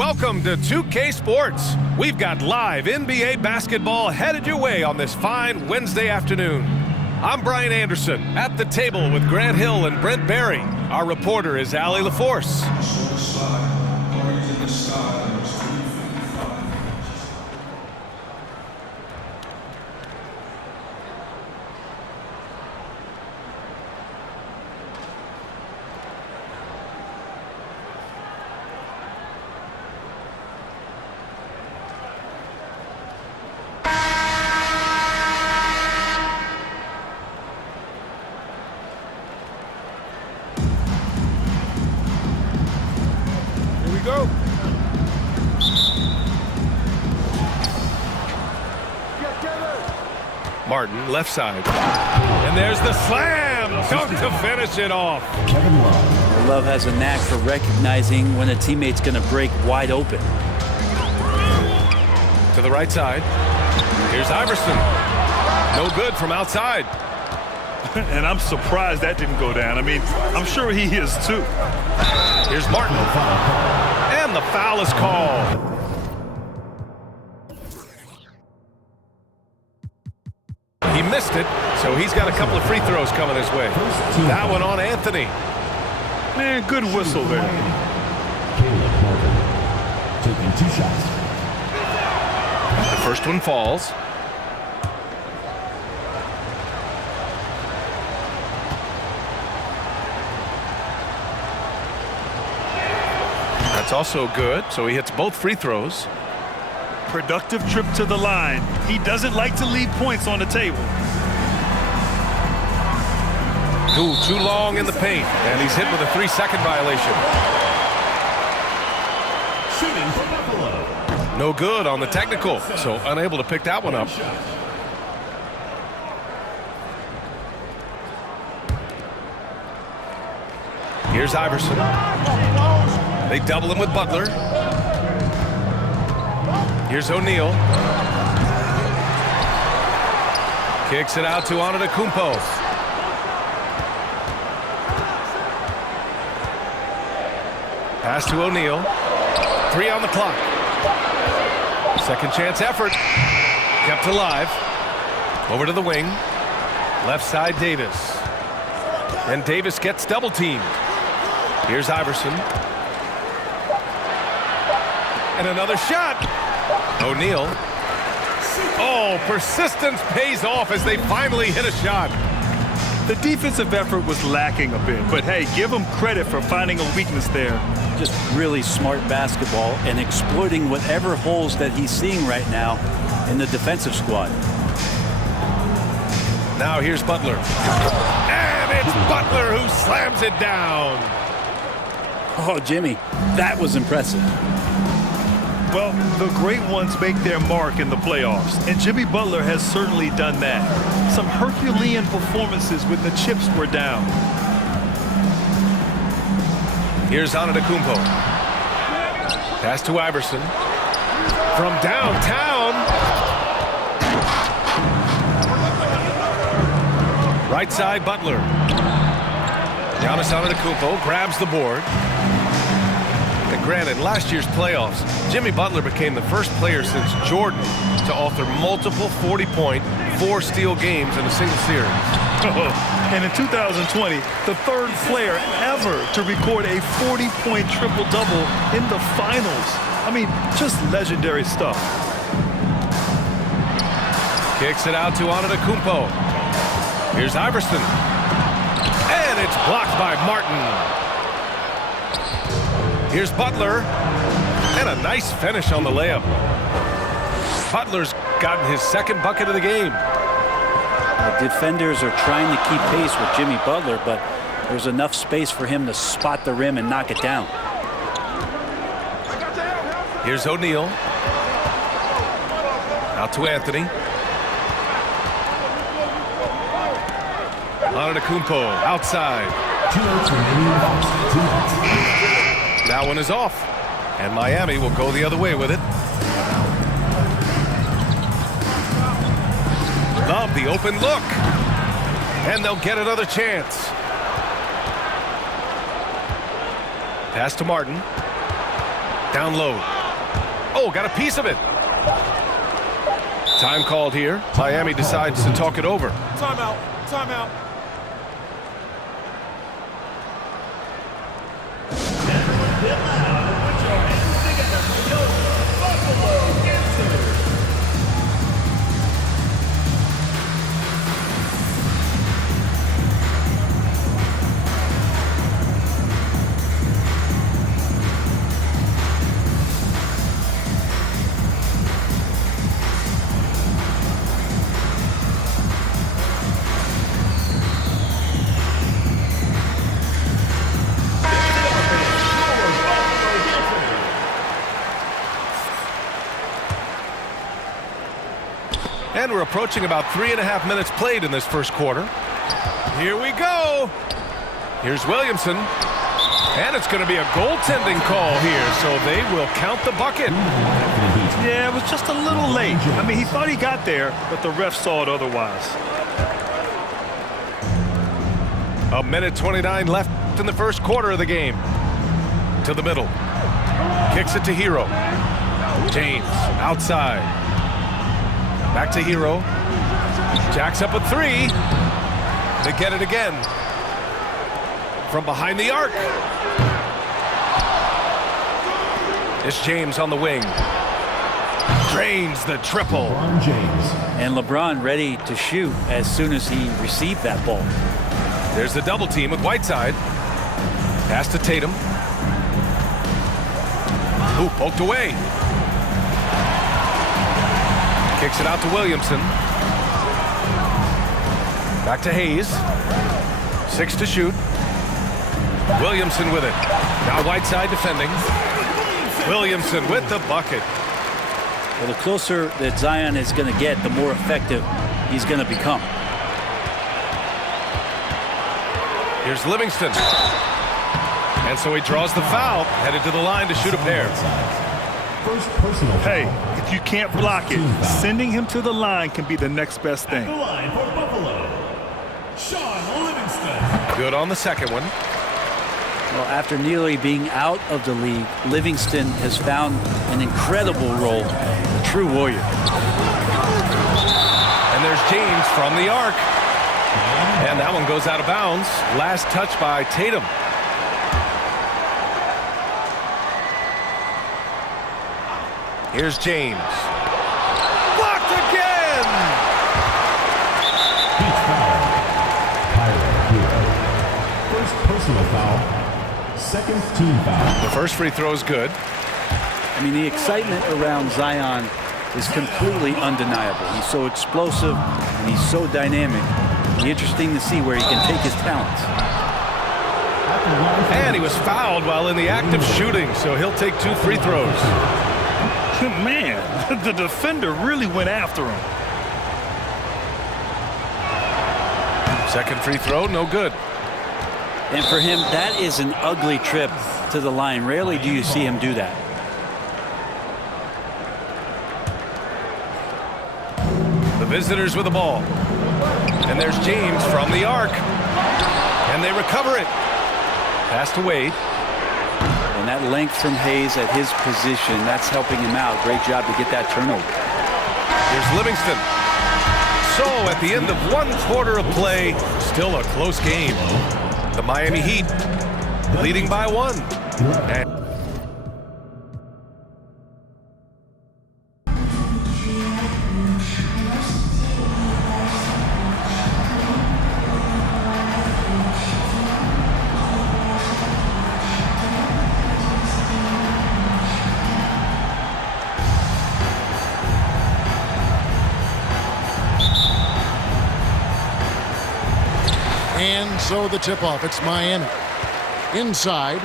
Welcome to 2K Sports. We've got live NBA basketball headed your way on this fine Wednesday afternoon. I'm Brian Anderson at the table with Grant Hill and Brent Berry. Our reporter is Allie LaForce. Go. Martin, left side. And there's the slam dunk to finish it off. Love has a knack for recognizing when a teammate's going to break wide open. To the right side. Here's Iverson. No good from outside. And I'm surprised that didn't go down. I mean, I'm sure he is too. Here's Martin. And the foul is called. He missed it, so he's got a couple of free throws coming his way. That one on Anthony. Man, good whistle there. Taking 2 shots. The first one falls. That's also good, so he hits both free throws. Productive trip to the line. He doesn't like to leave points on the table. Ooh, too long in the paint, and he's hit with a 3-second violation. Shooting for Buffalo. No good on the technical, so unable to pick that one up. Here's Iverson. They double him with Butler. Here's O'Neal. Kicks it out to Antetokounmpo. Pass to O'Neal. 3 on the clock. Second chance effort. Kept alive. Over to the wing. Left side Davis. And Davis gets double teamed. Here's Iverson. And another shot. O'Neal. Oh, persistence pays off as they finally hit a shot. The defensive effort was lacking a bit, but hey, give him credit for finding a weakness there. Just really smart basketball and exploiting whatever holes that he's seeing right now in the defensive squad. Now here's Butler. And it's Butler who slams it down. Oh, Jimmy, that was impressive. Well, the great ones make their mark in the playoffs, and Jimmy Butler has certainly done that. Some Herculean performances when the chips were down. Here's Antetokounmpo. Pass to Iverson. From downtown. Right side, Butler. Giannis Antetokounmpo grabs the board. And granted, in last year's playoffs, Jimmy Butler became the first player since Jordan to author multiple 40-point, 4-steal games in a single series. And in 2020, the third player ever to record a 40-point triple-double in the finals. I mean, just legendary stuff. Kicks it out to Antetokounmpo. Here's Iverson. And it's blocked by Martin. Here's Butler. And a nice finish on the layup. Butler's gotten his second bucket of the game. The defenders are trying to keep pace with Jimmy Butler, but there's enough space for him to spot the rim and knock it down. Here's O'Neal. Out to Anthony. Antetokounmpo outside. That one is off. And Miami will go the other way with it. Love the open look. And they'll get another chance. Pass to Martin. Down low. Oh, got a piece of it. Time called here. Miami decides to talk it over. Timeout. Timeout. And we're approaching about 3.5 minutes played in this first quarter. Here we go. Here's Williamson. And it's going to be a goaltending call here, so they will count the bucket. Yeah, it was just a little late. I mean, he thought he got there, but the ref saw it otherwise. A minute 29 left in the first quarter of the game. To the middle. Kicks it to Hero. James outside. Back to Hero. Jacks up a three. They get it again. From behind the arc. It's James on the wing. Drains the triple. LeBron James. And LeBron ready to shoot as soon as he received that ball. There's the double team with Whiteside. Pass to Tatum. Ooh, poked away. Kicks it out to Williamson. Back to Hayes. 6 to shoot. Williamson with it. Now Whiteside defending. Williamson with the bucket. Well, the closer that Zion is going to get, the more effective he's going to become. Here's Livingston. And so he draws the foul, headed to the line to shoot a pair. First personal foul. Hey, if you can't block it, sending him to the line can be the next best At the thing. line for Buffalo, Sean Livingston. Good on the second one. Well, after nearly being out of the league, Livingston has found an incredible role, a true warrior. And there's James from the arc. And that one goes out of bounds. Last touch by Tatum. Here's James. Blocked again! Each foul. Tyler Hero. First personal foul. Second team foul. The first free throw is good. I mean, the excitement around Zion is completely undeniable. He's so explosive and he's so dynamic. It'll be interesting to see where he can take his talents. And he was fouled while in the act of shooting, so he'll take 2 free throws. Man, the defender really went after him. Second free throw, no good. And for him, that is an ugly trip to the line. Rarely do you see him do that. The visitors with the ball. And there's James from the arc. And they recover it. Pass to Wade. And that length from Hayes at his position, that's helping him out. Great job to get that turnover. Here's Livingston. So at the end of 1 quarter of play, still a close game. The Miami Heat leading by 1. And And so the tip-off, it's Miami. Inside,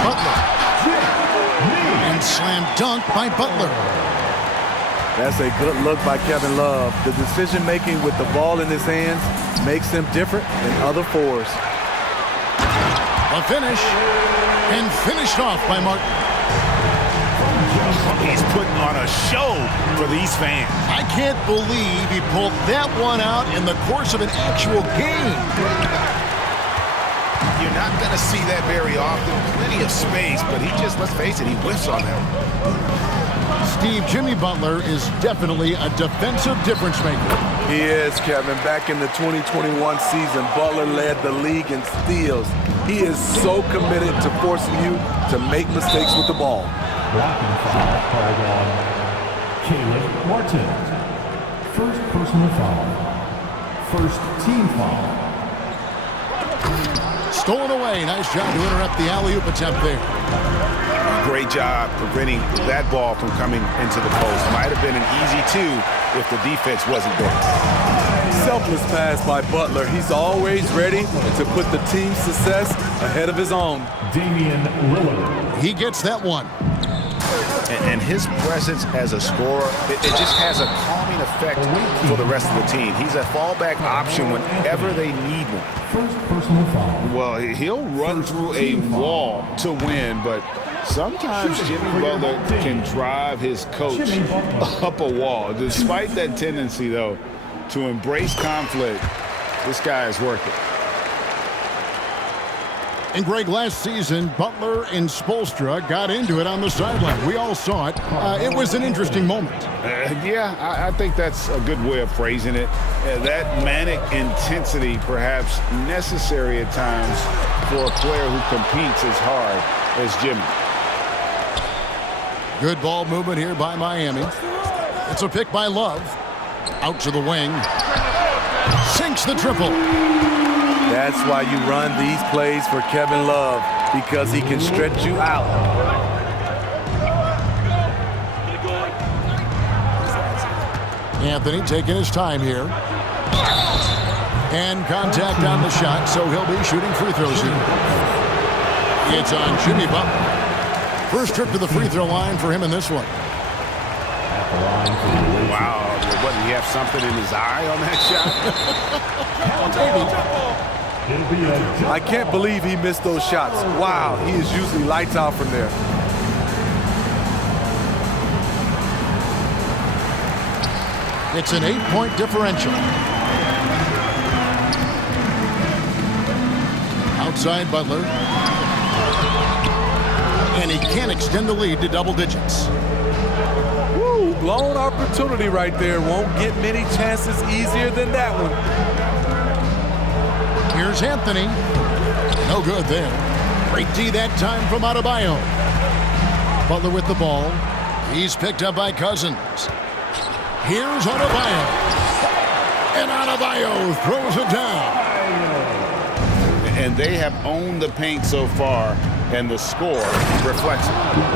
Butler. And slam dunk by Butler. That's a good look by Kevin Love. The decision-making with the ball in his hands makes him different than other fours. A finish, and finished off by Martin. He's putting on a show for these fans. I can't believe he pulled that one out in the course of an actual game. You not going to see that very often. Plenty of space, but he just, let's face it, he whiffs on that. Steve, Jimmy Butler is definitely a defensive difference maker. He is, Kevin. Back in the 2021 season, Butler led the league in steals. He is so committed to forcing you to make mistakes with the ball. Blocking foul called on Caleb Martin. First personal foul. First team foul. Stolen away. Nice job to interrupt the alley-oop attempt there. Great job preventing that ball from coming into the post. Might have been an easy two if the defense wasn't there. Selfless pass by Butler. He's always ready to put the team's success ahead of his own. Damian Lillard. He gets that one. And his presence as a scorer, it just has a calming effect for the rest of the team. He's a fallback option whenever they need one. First personal foul. Well, he'll run through a wall to win, but sometimes Jimmy Butler can drive his coach up a wall. Despite that tendency, though, to embrace conflict, this guy is worth it. And Greg, last season, Butler and Spoelstra got into it on the sideline. We all saw it. It was an interesting moment. I think that's a good way of phrasing it. That manic intensity, perhaps necessary at times for a player who competes as hard as Jimmy. Good ball movement here by Miami. It's a pick by Love. Out to the wing. Sinks the triple. That's why you run these plays for Kevin Love, because he can stretch you out. Anthony taking his time here. And contact on the shot, so he'll be shooting free throws here. It's on Jimmy Butler. First trip to the free throw line for him in this one. Wow, what, did he have something in his eye on that shot? I can't believe he missed those shots. Wow, he is usually lights out from there. It's an 8-point differential. Outside Butler. And he can't extend the lead to double digits. Woo, blown opportunity right there. Won't get many chances easier than that one. Here's Anthony. No good there. Great D that time from Adebayo. Butler with the ball. He's picked up by Cousins. Here's Adebayo. And Adebayo throws it down. And they have owned the paint so far, and the score reflects it.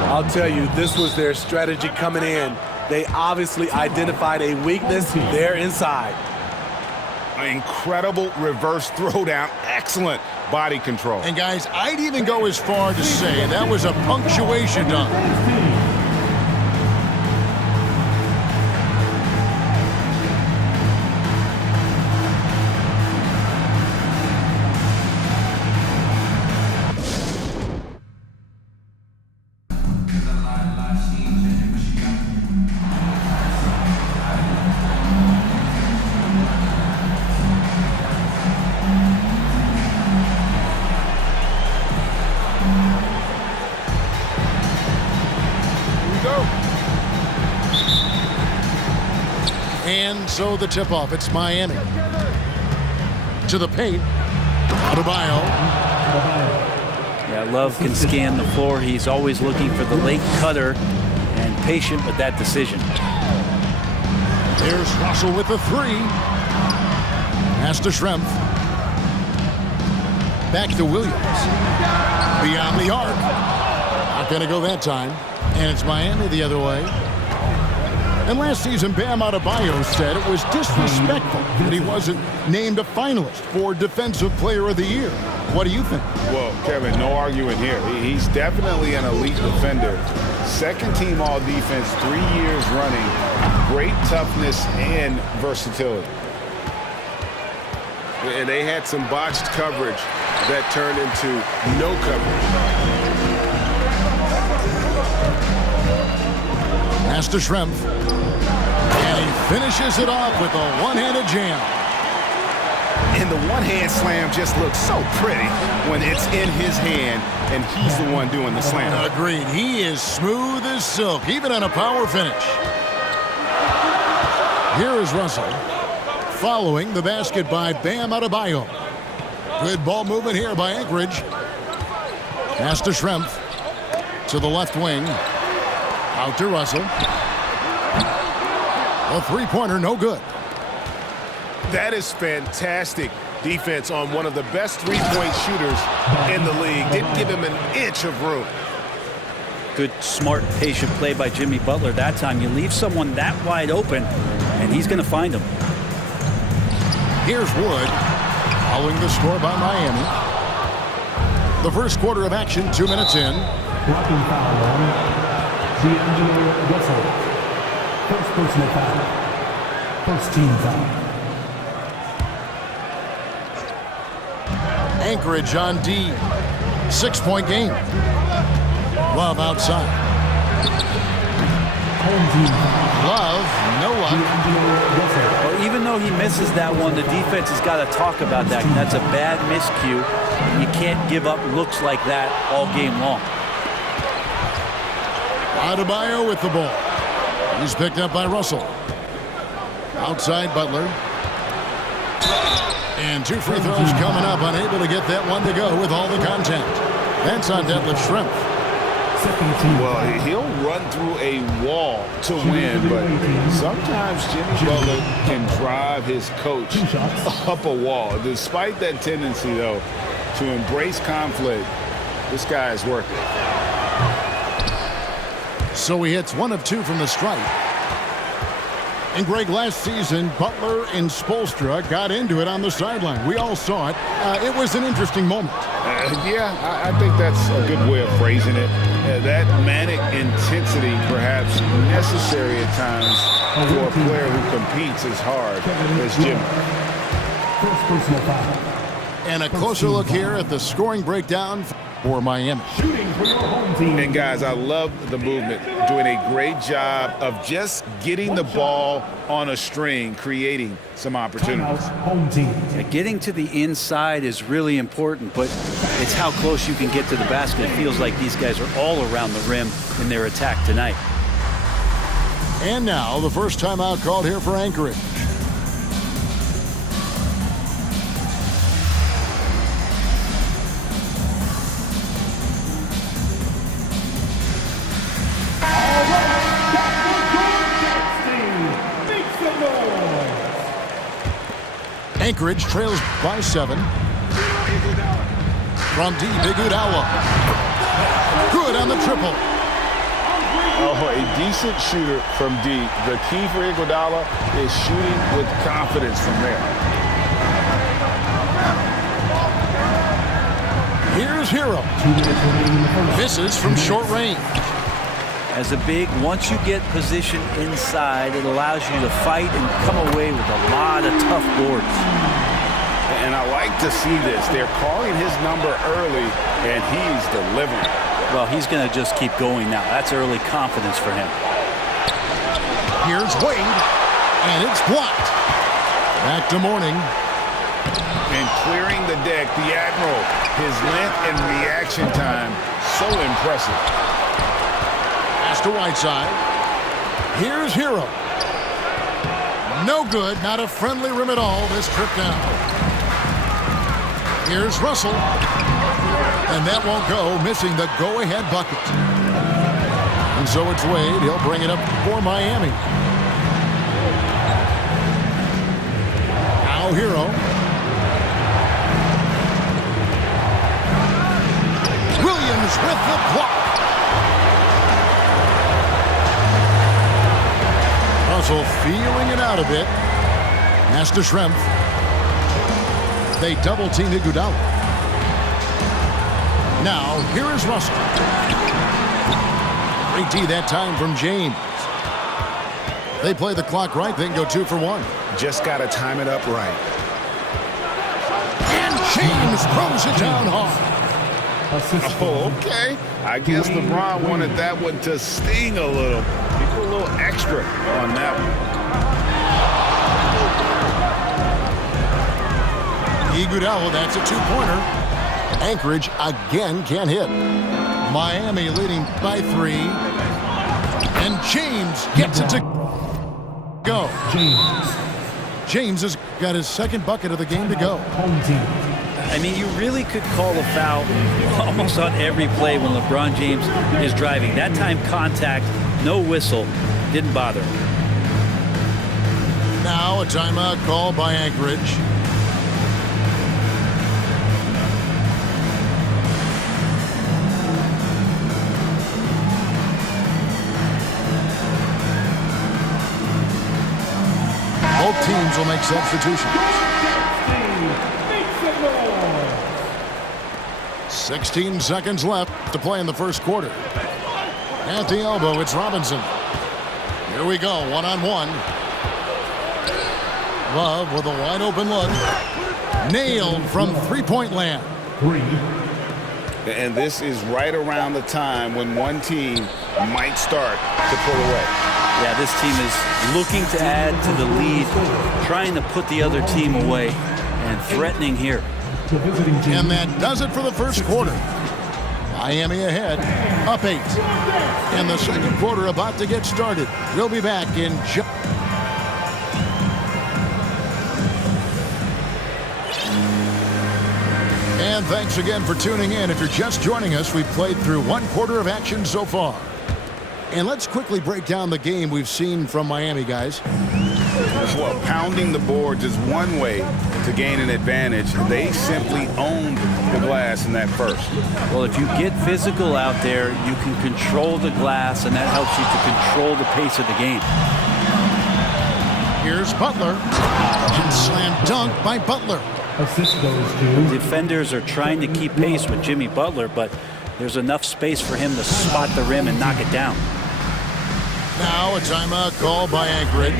I'll tell you, this was their strategy coming in. They obviously identified a weakness there inside. Incredible reverse throwdown. Excellent body control. And guys, I'd even go as far to say that was a punctuation dunk. And so the tip-off, it's Miami. To the paint, Adebayo. Yeah, Love can scan the floor. He's always looking for the late cutter and patient with that decision. Here's Russell with the three. Pass to Schrempf. Back to Williams. Beyond the arc. Not going to go that time. And it's Miami the other way. And last season, Bam Adebayo said it was disrespectful that he wasn't named a finalist for Defensive Player of the Year. What do you think? Well, Kevin, no arguing here. He's definitely an elite defender. Second team all defense, 3 years running. Great toughness and versatility. And they had some botched coverage that turned into no coverage. Pass to Schrempf. And he finishes it off with a one-handed jam. And the one-hand slam just looks so pretty when it's in his hand and he's the one doing the slam. Agreed. He is smooth as silk, even on a power finish. Here is Russell following the basket by Bam Adebayo. Good ball movement here by Anchorage. Pass to Schrempf to the left wing. Out to Russell. A three-pointer, no good. That is fantastic defense on one of the best three-point shooters in the league. Didn't give him an inch of room. Good, smart, patient play by Jimmy Butler. That time you leave someone that wide open, and he's going to find him. Here's Wood, following the score by Miami. The first quarter of action, 2 minutes in. Blocking foul on D'Angelo Russell. First personal foul. First team foul. Anchorage on D. 6-point game. Love outside. Home team foul. Love, no luck. D'Angelo Russell. Well, even though he misses that one, the defense has got to talk about that. That's a bad miscue. You can't give up looks like that all game long. Adebayo with the ball. He's picked up by Russell. Outside Butler. And 2 free throws coming up. Unable to get that one to go with all the contact. That's on Detlef Schrempf. Well, he'll run through a wall to win, but sometimes Jimmy Butler can drive his coach up a wall. Despite that tendency, though, to embrace conflict, this guy has worked it. So he hits 1 of 2 from the stripe. And Greg, last season, Butler and Spoelstra got into it on the sideline. We all saw it. It was an interesting moment. I think that's a good way of phrasing it. That manic intensity, perhaps necessary at times for a player who competes as hard as Jimmy. First personal foul. And a closer look here at the scoring breakdown for Miami. Shooting for your home team. And guys, I love the movement. Doing a great job of just getting the ball on a string, creating some opportunities. Home team. Getting to the inside is really important, but it's how close you can get to the basket. It feels like these guys are all around the rim in their attack tonight. And now the first timeout called here for Anchorage. Anchorage trails by 7. From D, Big Iguodala. Good on the triple. Oh, a decent shooter from D. The key for Iguodala is shooting with confidence from there. Here's Hero. Misses from short range. As a big, once you get position inside, it allows you to fight and come away with a lot of tough boards. And I like to see this. They're calling his number early, and he's delivering. Well, he's going to just keep going now. That's early confidence for him. Here's Wade, and it's blocked. Back to Mourning. And clearing the deck, the Admiral, his length and reaction time, so impressive. Pass to Whiteside. Here's Hero. No good, not a friendly rim at all this trip down. Here's Russell. And that won't go, missing the go-ahead bucket. And so it's Wade. He'll bring it up for Miami. Now Hero. Williams with the block. Russell feeling it out a bit. Pass to Schrempf. They double-team Iguodala. Now, here is Russell. Great D that time from James. They play the clock right, they can go 2 for 1. Just got to time it up right. And James throws it down hard. Oh, okay. I guess LeBron wanted that one to sting a little. He put a little extra on that one. Iguodala, that's a two-pointer. Anchorage again can't hit. Miami leading by 3. And James gets it to go. James has got his second bucket of the game to go. I mean, you really could call a foul almost on every play when LeBron James is driving. That time contact, no whistle, didn't bother him. Now a timeout call by Anchorage. Both teams will make substitutions. 16 seconds left to play in the first quarter. At the elbow, it's Robinson. Here we go, one-on-one. Love with a wide open look. Nailed from three-point land. And this is right around the time when one team might start to pull away. Yeah, this team is looking to add to the lead, trying to put the other team away, and threatening here. And that does it for the first quarter. Miami ahead, up 8. And the second quarter about to get started. We'll be back in just... And thanks again for tuning in. If you're just joining us, we've played through one quarter of action so far. And let's quickly break down the game we've seen from Miami, guys. Well, pounding the boards is one way to gain an advantage. They simply owned the glass in that first. Well, if you get physical out there, you can control the glass, and that helps you to control the pace of the game. Here's Butler. And slam dunk by Butler. Defenders are trying to keep pace with Jimmy Butler, but there's enough space for him to spot the rim and knock it down. Now a timeout call by Anchorage.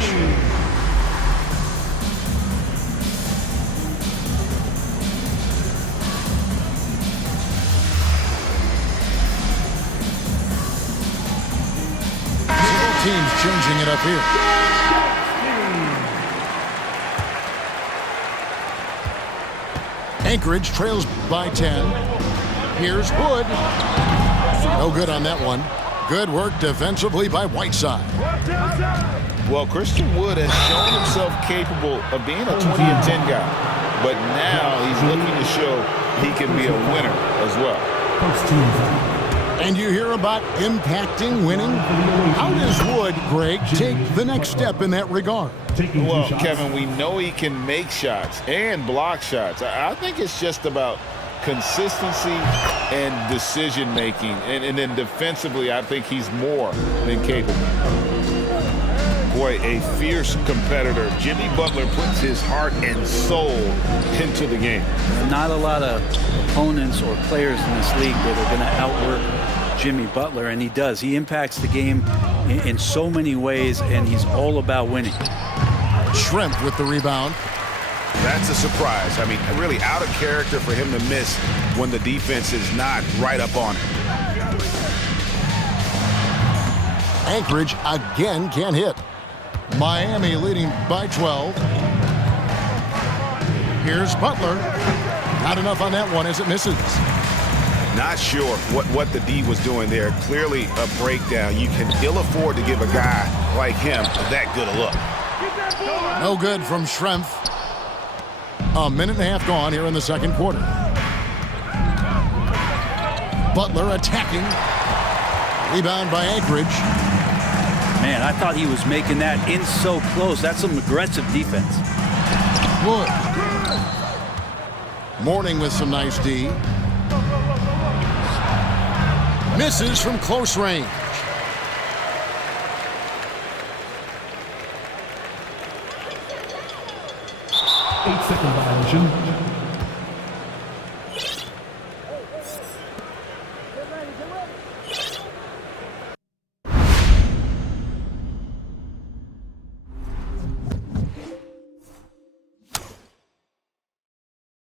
Both teams changing it up here. Anchorage trails by 10. Here's Wood. No good on that one. Good work defensively by Whiteside. Well, Christian Wood has shown himself capable of being a 20-10 guy, but now he's looking to show he can be a winner as well. And you hear about impacting winning? How does Wood, Greg, take the next step in that regard? Well, Kevin, we know he can make shots and block shots. I think it's just about consistency and decision-making. And then defensively, I think he's more than capable. Boy, a fierce competitor. Jimmy Butler puts his heart and soul into the game. Not a lot of opponents or players in this league that are going to outwork Jimmy Butler, and he does. He impacts the game in so many ways, and he's all about winning. Shrimp with the rebound. That's a surprise. I mean, really out of character for him to miss when the defense is not right up on him. Anchorage again can't hit. Miami leading by 12. Here's Butler. Not enough on that one as it misses. Not sure what the D was doing there. Clearly a breakdown. You can ill afford to give a guy like him that good a look. No good from Schrempf. A minute and a half gone here in the second quarter. Butler attacking. Rebound by Anchorage. Man, I thought he was making that in so close. That's some aggressive defense. Wood. Morning with some nice D. Misses from close range. Second violation.